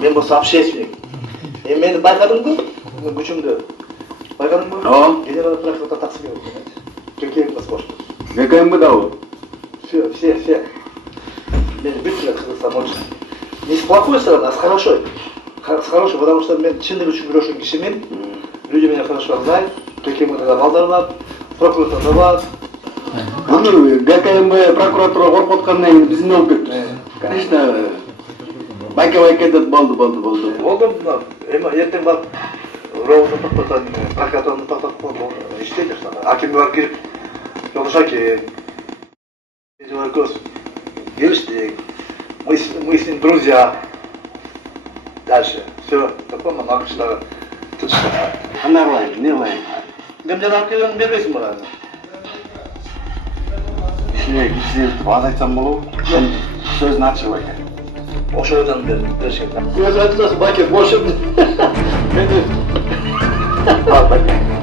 мен болса общественник. Мені байқадың ба? Күшімді. Байқадың ба? Генерал прокуратура тақсы келіп отыр. Кичи-Кеминского. ГКНБ-да ол? Все. Мен бүткіл Қазақстан очень. Не с плохой стороны, а с хорошей. С хорошей, потому что мен чындык үшін күрөшкөн кишимин. Люди меня хорошо знают. ГКНБ-да балдар бар, прокуратурада бар. Аны ГКНБ прокуратура коркуткандан кийин биз эмне болуп кетти? Конечно, байке деп болду. Болдум, эми эртең барып ровно токтотон, прокуратураны токтотуп койгон иштейдир. Акимге барып кирип, жолдошаки, келиштик, мы с ним друзья. Дальше, все, такой монархичтар tutuştu. Кандай кылайын, эмне кылайын? Кимден алып келгенин бербейсиң мага. Кичине аз айтсам болобу? Сөзүн ачып экен. Ошо жерден беришкен. Өзү айтасың, баке, бошум. Ал, баке.